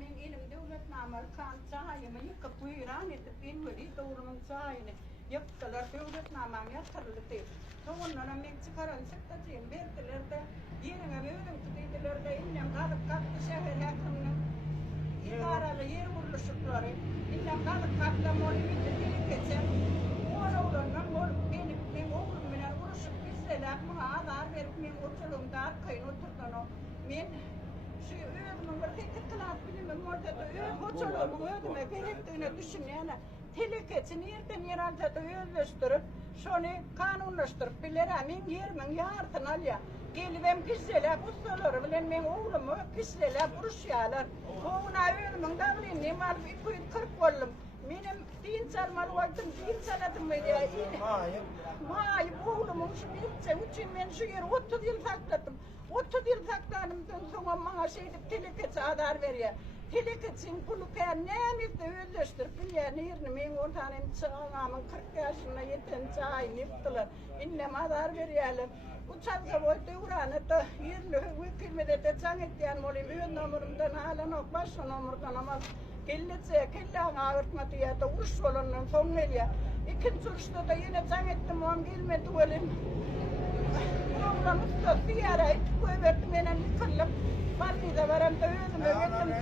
men ilim devletname kan sahayımı yıkıp buyuran edip ben böyle doğrumun sahayını yaptılar devletnamam yatırıldı. Sonra men çıkaran sıktıcıyım verdiler de yerine böyle dediler de innem kalıp kalktı şehir yakınının idaralı yer kuruluşukları innem kalıp kalktı molimini dilik geçer. Oğlanlar benim oğlum bile uğraşıp bizdeler bana adar verip men oturumda arkayın oturdan o men şu öğretmenin bir tek kılaat bilimim orada da hocalarımın ödeme gerektiğini düşünüyor. Tehlikesi nereden yerelde de özleştirip, şunu kanunlaştırıp bilir amin yerimin yartın alya. Gelivem pisleler, ustaları bilen men oğlumu pisleler, buruşyalar. Oğuna ölümün davrinliğim alıp 240 oldum. Benim din salmalı oldum, din saladım mıydı ya? Vay oğlumun şu bilse için ben şu yeri 30 yıl sakladım. 30 yıl saklanımdan sonra bana şeydip tehlikesi adar veriyor. Tehlikesinin pulu kâr neyemizde özleştirip bilen yerini men oradan hem çağlamın 40 yaşına yeten çağın yaptılar. İnnem adar veriyorlar. Uçakta boyda uğranı da yerli hükümede de çanettiyen olayım. Ön numurumdan halen ok başka numurdan ama kelletse kelleğine ağırtmadı ya da uruş olanın son geliyor. İkinci uçta da yine çanettim on gelmedi olayım. Oğlan usta ziyara etip koyverdim enen yıkılıp. Partide varan da özüme verdim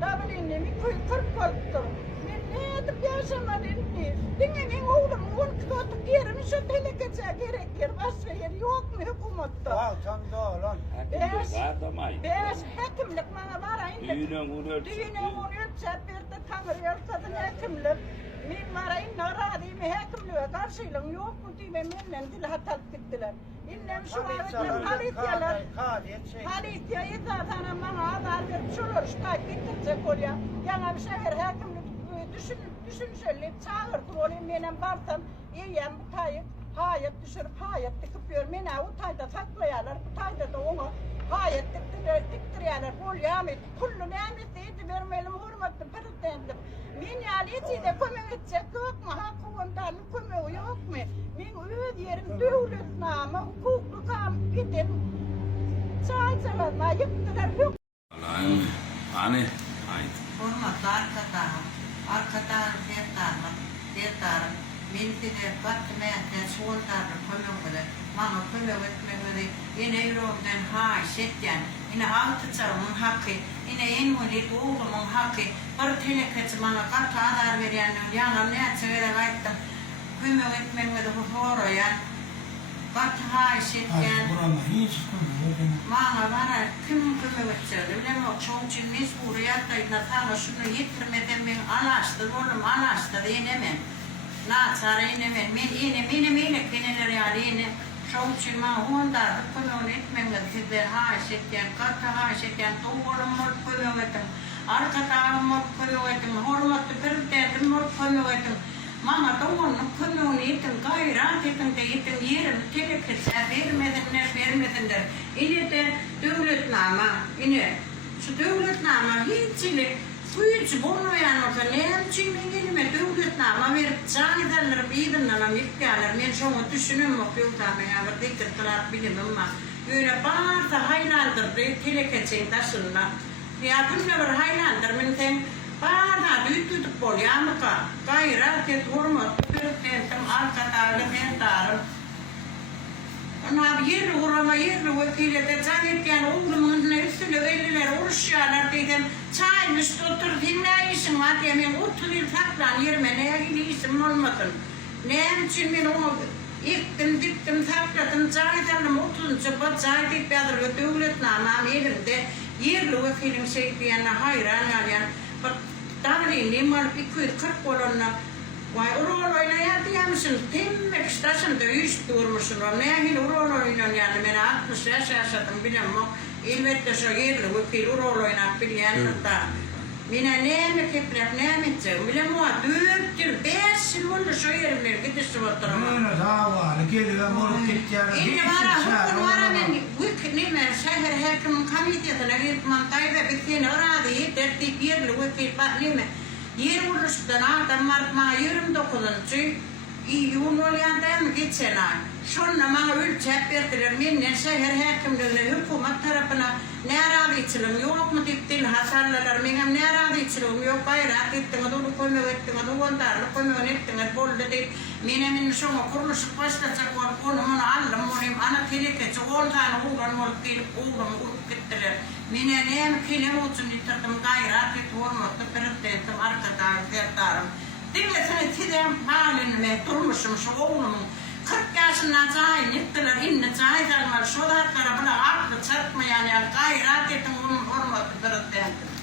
davlinnim 240 oldu. Ben ne edip yaşamadın diye. Dinleyin oğlum 12 otuk yerim şu tehlikesi gerekir. Başka yer yok mu hükümette? Al tam doğru. Beş hekimlik bana var aynı. Düğünen onu ölçüp bir de tanrı yolsadın hekimlik. Men var aynı aradığım hekimliğe karşılığın yok mu diye benden dil hatalık gittiler. İnnem şu ağırtlar Halitya zaten bana adar verip şurur şikayet getirecek oraya. Yana bir şehir hekimlik düşünceli çağırdı olayım benim barsam iyiyem bu tayı hayat düşürüp hayat tıkıpıyor. Mene o tayda saklayalar bu tayda da onu hayat diktiriyorlar. Bol yağmet kullu nâmet deydi vermeyelim hürmetli pırıtlendim. Men yalıyıcı da kömür edecek yok mu? Hakkı kömür yok mu? Men öğüt yerim devletname hukuklu kam gidin. Çağırsalarına yıktılar yok. Anne. Hurmatlı arkadan tertarım. Mentide battımayattan soğultarım kömür Mama kömür etmemeli. Yine yüreğimden şetken. Yine altı çarımın hakkı. Yine en mülit oğlumun hakkı. Barı teleketi bana katı adar veriyenin yanım ne açıgıyla gaytım. Kömür etmemeli bu horoyan. Batı şetken. Mama bana kim kömür edeceğim. Bilmem o çoğucun mecburu yattayına sana şunu yitirmeden ben anastır oğlum anastır yenemem. Naçar yenemem. Benim iyilik beneler yani yine. Çoğucun bana hundar kömür etmemeli. Sizler şetken, katı şetken, doğulum mor kömür ettim. Arkadan mor kömür ettim. Hormatlı pırıkterdim mor kömür ettim. Mama doğunun kömürünü ettim. Gayrat ettim de ettim. Yerim teleketler vermedinler. Yine de devletname. Yine şu devletname hiççilik. Hiç bulmayan olsa ne için elime devletname verip canederlerim iyidinden yıkıyorlar. Ben şunu düşünüyorum o devletnameye var dikkat kılar bilimim ama öyle bağırsa haylandır diye teleketçeyin taşınla. Ya bununla bir haylandır ben bağırda düttüdük bol yamıka gayrat et hurmat pürtentim arkadarlı mentarım. Ona yerli uğrama yerli vekilete can etken oğlumun üstüne elliler uğraşıyorlar dedim. Çayın üstü oturup ne işim var diye ben 30 yıl saklan yerime neye işim olmasın. Ne için ben onu ektim diktim sakladım çay ederim 30. çöpe çay dikkadır devletnamam elimde yerli vekilin şey diyene hayran yani. Davrinliğim var 240 olanla. Vay uroloyla yatıyamısın, temmek stasın da üst durmuşsun. Nehin uroloyla yani ben 60 yaş yaşadım bilemem. Elbette şu yerli vekil uroloyla bilen da. Mine neyme keplep neyme edeceğim. Bilemem o 4 yıl 5 yıl oldu şu yerimler gidişi oturma. Öyle dava, geliyor moruk gideceğim. İyi var ben neyme şehir hekim komitesine gitmem tayda bittiğini aradı. Tertip yerli vekil bak neyme. Yer vuruştan adam martma 29. İyi yol yandan geçen ay. Şunla bana ülçep verdiler. Menden şehir hekimliğine, hükümet tarafına ne aradıyçılığım yok mu deyip dil hasarlalar. Benim ne aradıyçılığım yok. Bayrak ettiniz, onu koymuyor ettiniz, uvandarlı koymuyor ettiniz, bollu deyip. Benim şuna kuruluşu başlayacak var. Onu aldım, onu ana telekeci, 10 tane uğran olup deyip uğramı uğrup gittiler. Mine neyim kilim için yitirdim, gayrat et, olmadı, prezidentim, arkadaşım, derdarım. Dinlesene tidem halinime, durmuşum şu oğlumun. 40 yaşından tayin ettiler, inni tayin kalmalı, şu da bana aklı çatmayan, gayrat ettim, olmadı, prezidentim.